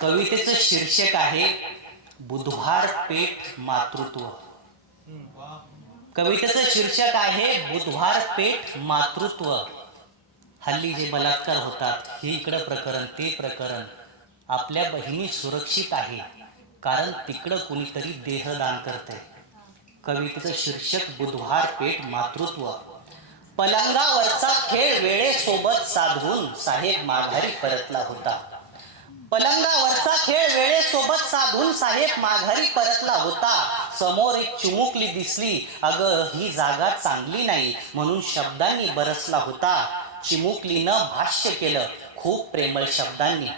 कवितेचं शीर्षक आहे बुधवार पेठ मातृत्व. कवितेचं शीर्षक आहे बुधवार पेठ मातृत्व. हल्ली जे बलात्कार होतात हे इकडं प्रकरण ते प्रकरण. आपल्या बहिणी सुरक्षित आहे कारण तिकडं कुणीतरी देहदान करते कवितेचं शीर्षक बुधवार पेठ मातृत्व. पलंगावरचा खेळ वेळेसोबत साधवून साहेब माघारी परतला होता. पलंगावरचा खेळ वेळेसोबत साधून साहेब माघारी परतला होता. समोर एक चिमुकली दिसली. अगं ही जागा चांगली नाही म्हणून शब्दांनी बरसला होता. चिमुकलीनं भाष्य केलं खूप प्रेमळ शब्दांनी.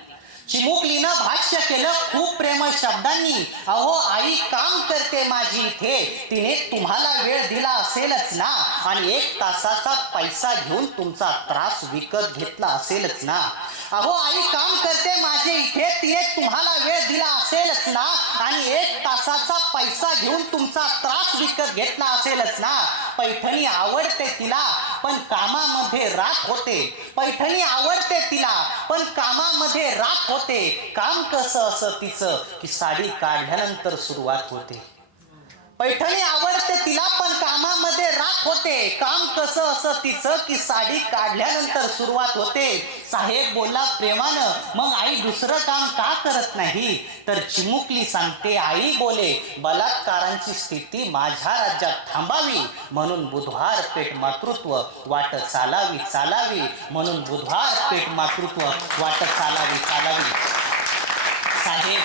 चिमुकलीनं भाष्य केलं खूप प्रेमळ शब्दांनी. अहो आई काम करते माझी इथे. तिने तुम्हाला वेळ दिला असेलच ना? आणि एक तासाचा पैसा घेऊन तुमचा त्रास विकत घेतला असेलच ना? अहो आई काम करते माझे इथे तिने तुम्हाला वेळ दिला असेलच ना? आणि एक तासाचा पैसा घेऊन तुमचा त्रास विकत घेतला असेलच ना? पैठणी आवडते तिला पण कामामध्ये राख होते. पैठणी आवडते तिला पण कामामध्ये राख होते. काम कसं असं तिचं की साडी काढल्यानंतर सुरुवात होते. पैठणी आवडते तिला पण कामामध्ये राख होते. काम कसं असं तिचं की साडी काढल्यानंतर सुरुवात होते. साहेब बोलला प्रेमानं मग आई दुसरं काम का करत नाही? तर चिमुकली सांगते आई बोले बलात्कारांची स्थिती माझ्या राज्यात थांबावी. म्हणून बुधवार पेठ मातृत्व वाट चालावी चालावी. म्हणून बुधवार पेठ मातृत्व वाट चालावी चालावी. साहेब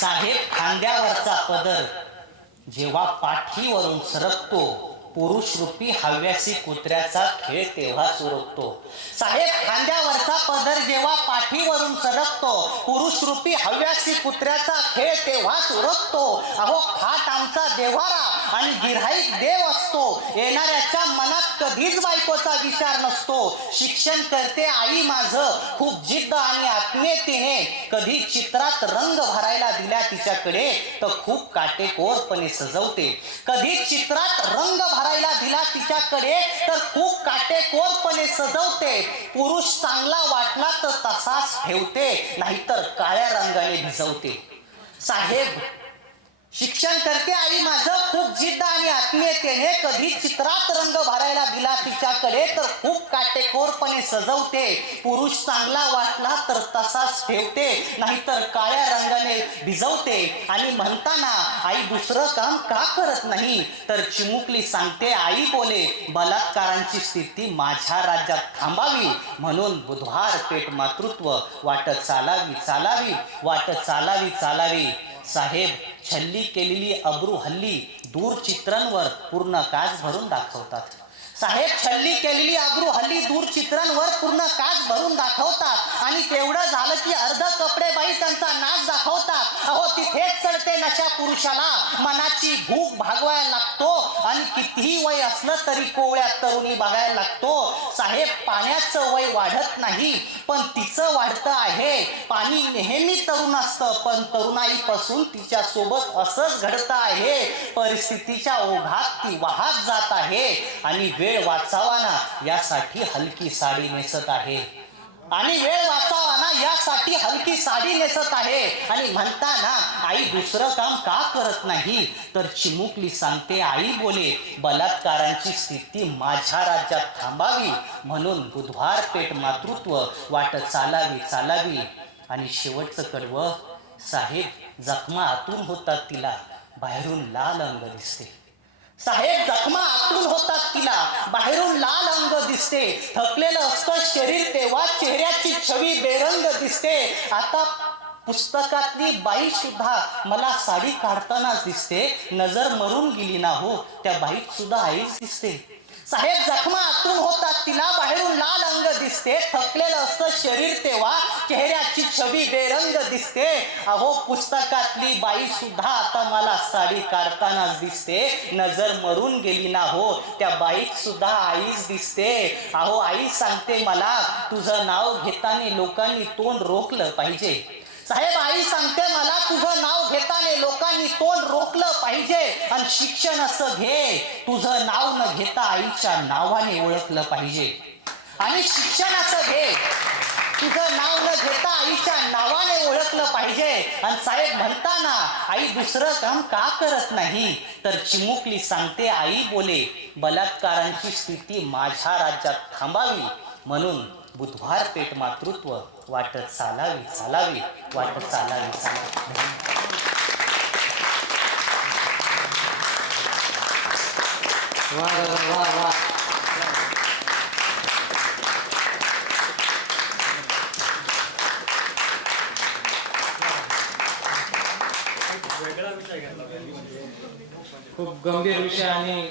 साहेब खांद्यावरचा पदर जेव्हा पाठीवरून सरकतो पुरुष रूपी हव्यासी कुत्र्याचा खेळ तेव्हाच उरकतो साहेब खांद्यावरचा पदर जेव्हा पाठीवरून सरकतो पुरुष रूपी हव्यासी कुत्र्याचा खेळ तेव्हा सुरकतो. अहो खाट आमचा देवारा आणि गिऱ्हाईक देव असतो. येणाऱ्याच्या मनात कधीच बायकोचा विचार नसतो. शिक्षण करते आई माझं. खूप जिद्द आणि आत्मीयतेने कधी चित्रात रंग भरायला दिला तिच्याकडे तर खूप काटेकोरपणे सजवते. कधी चित्रात रंग भरायला दिला तिच्याकडे तर खूप काटेकोरपणे सजवते. पुरुष चांगला वाटला तर तसाच ठेवते नाहीतर काळ्या रंगाने भिजवते. साहेब शिक्षण करते आई माझं खूप जिद्द आणि आत्मीयतेने कधी चित्रात रंग भरायला तिच्याकडे तर खूप काटेकोरपणे सजवते. पुरुष चांगला वाटला तर तसाच ठेवते नाहीतर काळ्या रंगाने भिजवते. आणि म्हणताना आई दुसरं काम का करत नाही? तर चिमुकली सांगते आई बोले बलात्कारांची स्थिती माझ्या राज्यात थांबावी. म्हणून बुधवार पेठ मातृत्व वाट चालावी चालावी वाट चालावी चालावी. साहेब छल्ली केलेली अब्रू हल्ली दूरचित्रांवर पूर्ण काच भरून दाखवतात. साहेब छल्ली केलेली अब्रू हल्ली दूर चित्रण वर पूर्ण काच भरून दाखवतात. आणि तेवढं झालं की अर्ध कपडे बाई त्यांचा नाच दाखवतात. अहो तिथेच चढते नशा पुरुषाला. मनाची भूक भागवायला लागतो. आणि कितीही वय असलं तरी कोवळ्या तरुणी बघायला लागतो. साहेब पाण्याचं वय वाढत नाही पण तिचं वाढतं आहे. पाणी नेहमी तरुण असतं पण तरुणाईपासून तिच्या सोबत असंच घडतं आहे. परिस्थितीच्या ओघात ती वाहत जात आहे आणि वेळ वाचावा ना यासाठी हलकी साडी नेसत आहे. आणि वेळ वाचावा ना यासाठी हलकी साडी नेसत आहे. आणि म्हणताना आई दुसरं काम का करत नाही? तर चिमुकली सांगते आई बोले बलात्कारांची स्थिती माझ्या राज्यात थांबावी. म्हणून बुधवार पेठ मातृत्व वाट चालावी चालावी. आणि शेवटचं कडवं साहेब जखमा आतून होतात तिला. बाहेरून लाल अंग दिसते. साहेब जखमा आतून होतात तिला. बाहेरून लाल अंग दिसते. थकलेलं असतं शरीर तेव्हा चेहऱ्याची छवी बेरंग दिसते. आता पुस्तकातली बाई सुद्धा मला साडी काढतानाच दिसते. नजर मरून गेली ना हो. त्या बाईत सुद्धा आईच दिसते. साहेब अंग थकलेलं असतं शरीर तेव्हा चेहऱ्याची छवी बेरंग दिसते. अहो पुस्तकातली बाई सुद्धा आता मला साडी काढतानाच दिसते. नजर मरून गेली ना हो. त्या बाईत सुद्धा आईच दिसते. अहो आई सांगते मला तुझं नाव घेताना लोकांनी तोंड रोखलं पाहिजे. साहेब आई सांगते मला तुझं नाव घेताना लोकांनी तोंड रोखलं पाहिजे आणि शिक्षण असं घे. तुझं नाव न घेता आईच्या नावाने ओळखलं पाहिजे. आणि शिक्षणाचं घे. तुझं नाव न घेता आईच्या नावाने ओळखलं पाहिजे. आणि साहेब म्हणताना आई दुसरं काम का करत नाही? तर चिमुकली सांगते आई बोले बलात्कारांची स्थिती माझ्या राज्यात थांबावी. म्हणून बुधवार पेठ मातृत्व वाटत चालावी चालावी वाटत चालावी चालावी. वा वा वा गंभीर विषय आणि